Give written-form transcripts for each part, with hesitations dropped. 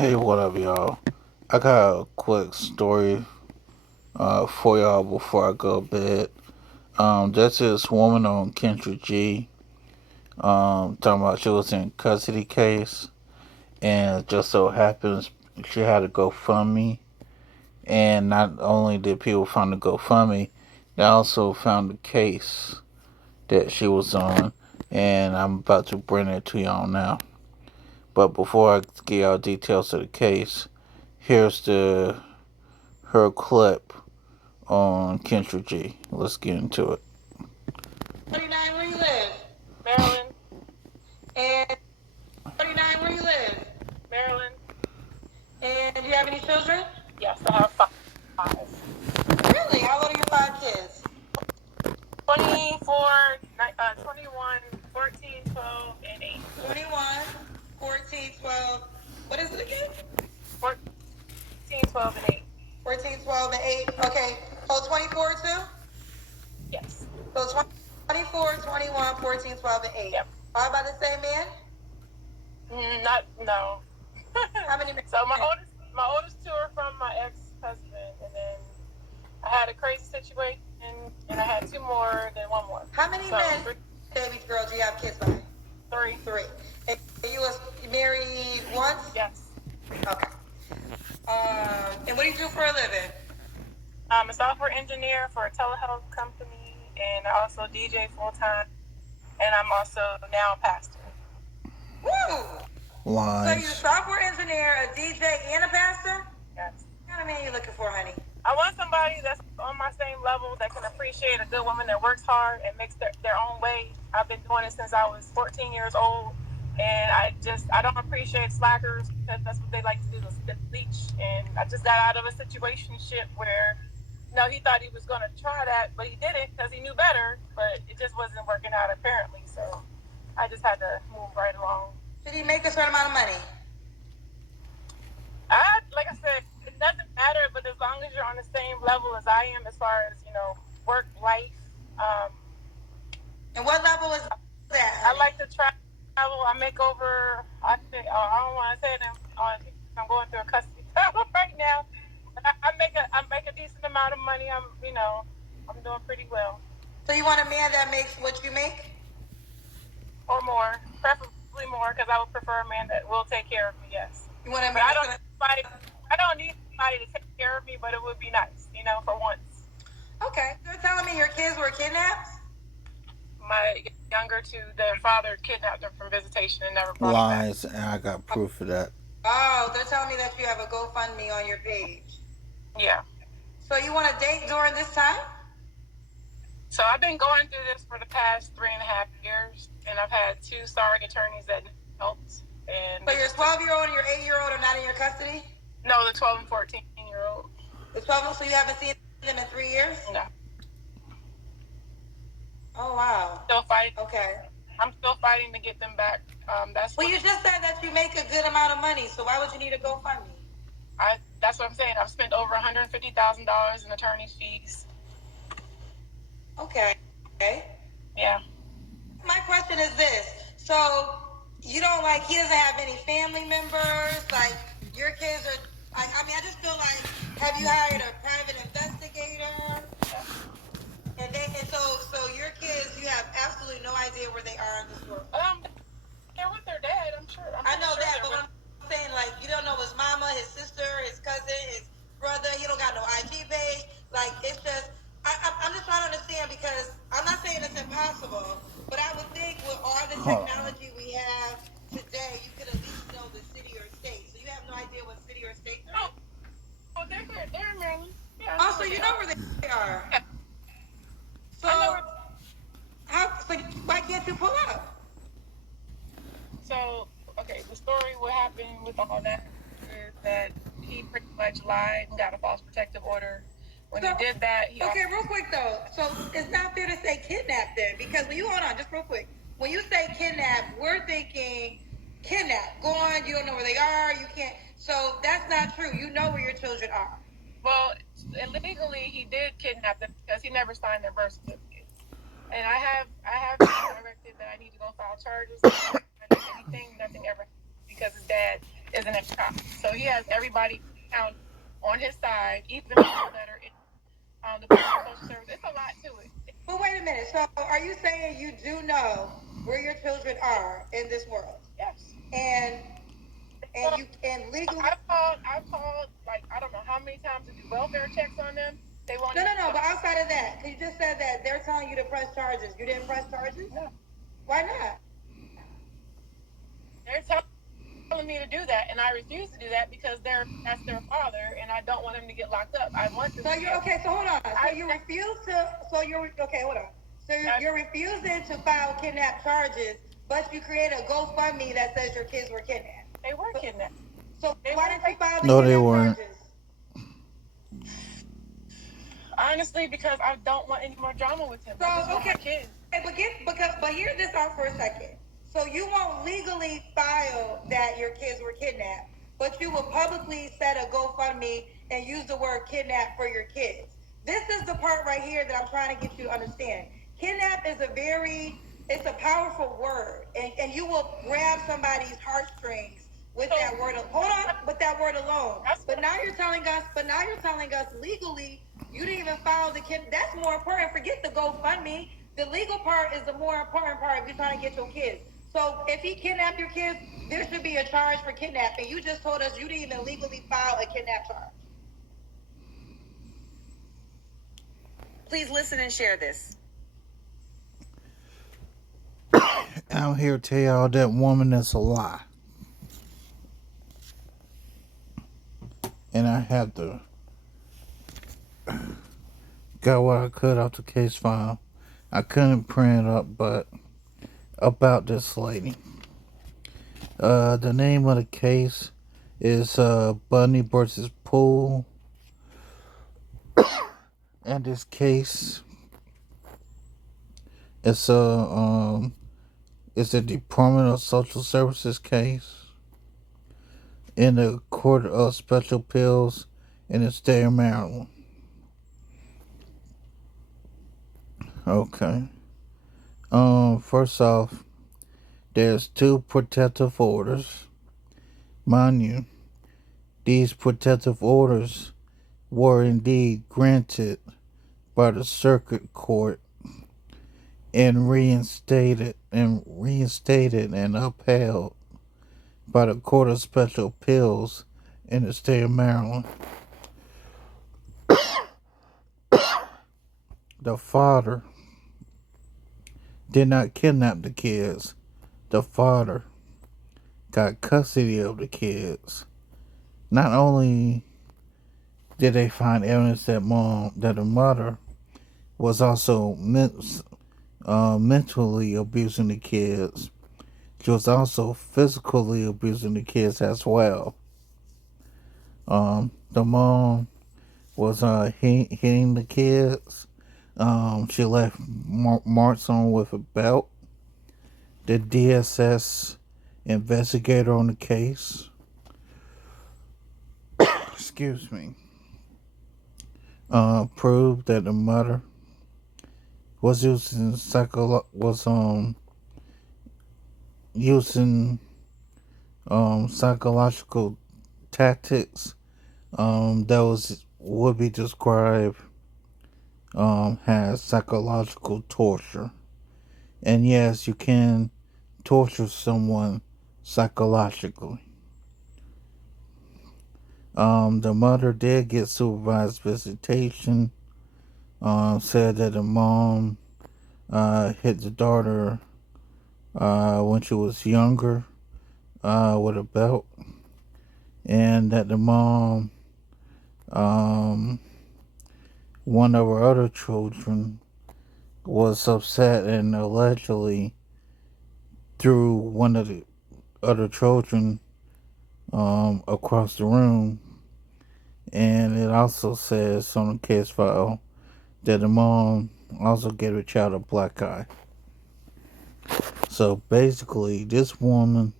Hey, what up, y'all? I got a quick story for y'all before I go to bed. That's this woman on Kendra G. Talking about she was in custody case, and it just so happens she had a GoFundMe, and not only did people find the GoFundMe, they also found the case that she was on, and I'm about to bring it to y'all now. But before I give y'all details of the case, here's the her clip on Kendra G. Let's get into it. 39, where you live? Maryland. And 39, where you live? Maryland. And do you have any children? Yes, I have 5. Really? How old are your 5 kids? 24, 21, 14, 12, and 8. 21, 14, 12. What is it again? 14, 12, and 8. 14, 12, and 8. Okay. Oh, 24 too? Yes. So 24, 21, 14, 12, and 8. Yep. All by the same man? No. How many men? So my oldest 2 are from my ex-husband, and then I had a crazy situation, and I had 2 more, then 1 more. How many men, baby girl, do you have kids by? 3. 3. And you was married once? Yes. Okay. And what do you do for a living? I'm a software engineer for a telehealth company, and I also DJ full-time, and I'm also now a pastor. Woo! Lies. So you're a Nice. software engineer, a DJ, and a pastor? Yes. What kind of man are you looking for, honey? I want somebody that's on my same level that can appreciate a good woman that works hard and makes their own way. I've been doing it since I was 14 years old, and I don't appreciate slackers because that's what they like to do, is leech. And I just got out of a situationship where, he thought he was going to try that, but he didn't because he knew better, but it just wasn't working out apparently. So I just had to move right along. Did he make a certain amount of money? Like I said, it doesn't matter, but as long as you're on the same level as I am, as far as work life. And what level is that? I like to travel. I make over. I don't want to say it. I'm going through a custody battle right now. But I make a decent amount of money. I'm doing pretty well. So you want a man that makes what you make? Or more, preferably more, because I would prefer a man that will take care of me. Yes. You want a man? But I don't need somebody to take care of me, but it would be nice, for once. Okay. You're telling me your kids were kidnapped? My younger 2, their father kidnapped them from visitation and never brought Lies, them back. And I got proof of that. Oh, they're telling me that you have a GoFundMe on your page. Yeah. So you want to date during this time? So I've been going through this for the past 3.5 years, and I've had 2 sorry attorneys that helped. And so your 12-year-old and your 8-year-old are not in your custody? No, the 12 and 14-year-old. The 12, so you haven't seen them in 3 years? No. Oh, wow. Still fighting. Okay. I'm still fighting to get them back. You just said that you make a good amount of money, so why would you need a GoFundMe? That's what I'm saying. I've spent over $150,000 in attorney's fees. Okay. Yeah. My question is this. So, you don't he doesn't have any family members? Like, your kids are, I just feel like, have you hired a private investigator? And so your kids, you have absolutely no idea where they are in this world. They're with their dad, I'm sure. I know that, but I'm saying, you don't know his mama, his sister, his cousin, his brother. He don't got no IG page. It's just, I'm just trying to understand, because I'm not saying it's impossible, but I would think with all the technology we have today, you could at least know the city or state. So you have no idea what city or state they're in? Oh, they're in Maryland. Yeah, also, you know where they are. Yeah. So, why can't you pull up? So, okay, the story, what happened with all that is that he pretty much lied and got a false protective order. When he did that, real quick though. So it's not fair to say kidnap then, because hold on, just real quick. When you say kidnap, we're thinking kidnap, gone, you don't know where they are, you can't. So that's not true. You know where your children are. Well, illegally, he did kidnap them because he never signed their birth certificate. And I have been directed that I need to go file charges. Anything, nothing ever, because his dad is an ex-cop. So he has everybody on his side, even the letter in Department of Social Service. It's a lot to it. But wait a minute. So are you saying you do know where your children are in this world? Yes. And you and legally I've called like I don't know how many times to do welfare checks on them. They won't. No. But outside of that, because you just said that they're telling you to press charges. You didn't press charges? No. Why not? They're telling me to do that, and I refuse to do that because that's their father, and I don't want him to get locked up. I want them. So you're okay. So hold on. So you refuse to. So you're okay. Hold on. So you're refusing to file kidnap charges, but you create a GoFundMe that says your kids were kidnapped. They were kidnapped. So why didn't you file the No, they kidnap weren't. charges? Honestly, because I don't want any more drama with him. So I just want okay, my kids. but hear this out for a second. So you won't legally file that your kids were kidnapped, but you will publicly set a GoFundMe and use the word kidnap for your kids. This is the part right here that I'm trying to get you to understand. Kidnap is it's a powerful word, and you will grab somebody's heartstrings with that word. Hold on, with that word alone. But now you're telling us legally you didn't even file the kid. That's more important. Forget the GoFundMe. The legal part is the more important part if you're trying to get your kids. So if he kidnapped your kids, there should be a charge for kidnapping. You just told us you didn't even legally file a kidnap charge. Please listen and share this. I'm here to tell y'all that woman is a lie. And I have to got what I could off the case file. I couldn't print it up, but about this lady. The name of the case is Bunny versus Poole. And this case it's a Department of Social Services case in the Court of Special Appeals in the state of Maryland. Okay. First off, there's 2 protective orders. Mind you, these protective orders were indeed granted by the circuit court and reinstated and upheld by the Court of Special Appeals in the state of Maryland. The father did not kidnap the kids. The father got custody of the kids. Not only did they find evidence that the mother was also mentally abusing the kids, she was also physically abusing the kids as well. The mom was hitting the kids. She left marks on with a belt. The DSS investigator on the case, excuse me, proved that the mother was using psychological tactics that would be described as psychological torture. And yes, you can torture someone psychologically. The mother did get supervised visitation. Said that the mom hit the daughter when she was younger with a belt, and that the mom, one of her other children, was upset and allegedly threw one of the other children across the room. And it also says on the case file that the mom also gave a child a black eye. So basically, this woman,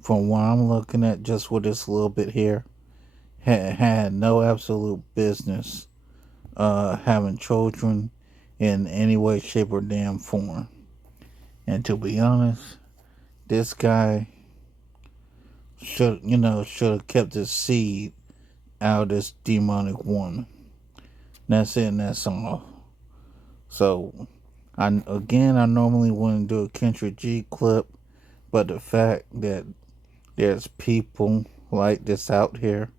from what I'm looking at just with this little bit here, had no absolute business having children in any way, shape, or damn form. And to be honest, this guy should have kept this seed out of this demonic woman. That's it, and that's all. So, I normally wouldn't do a Kendrick G clip, but the fact that there's people like this out here,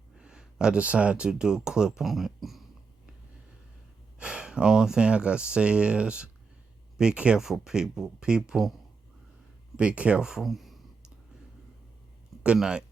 I decided to do a clip on it. Only thing I gotta say is, be careful, people. People, be careful. Good night.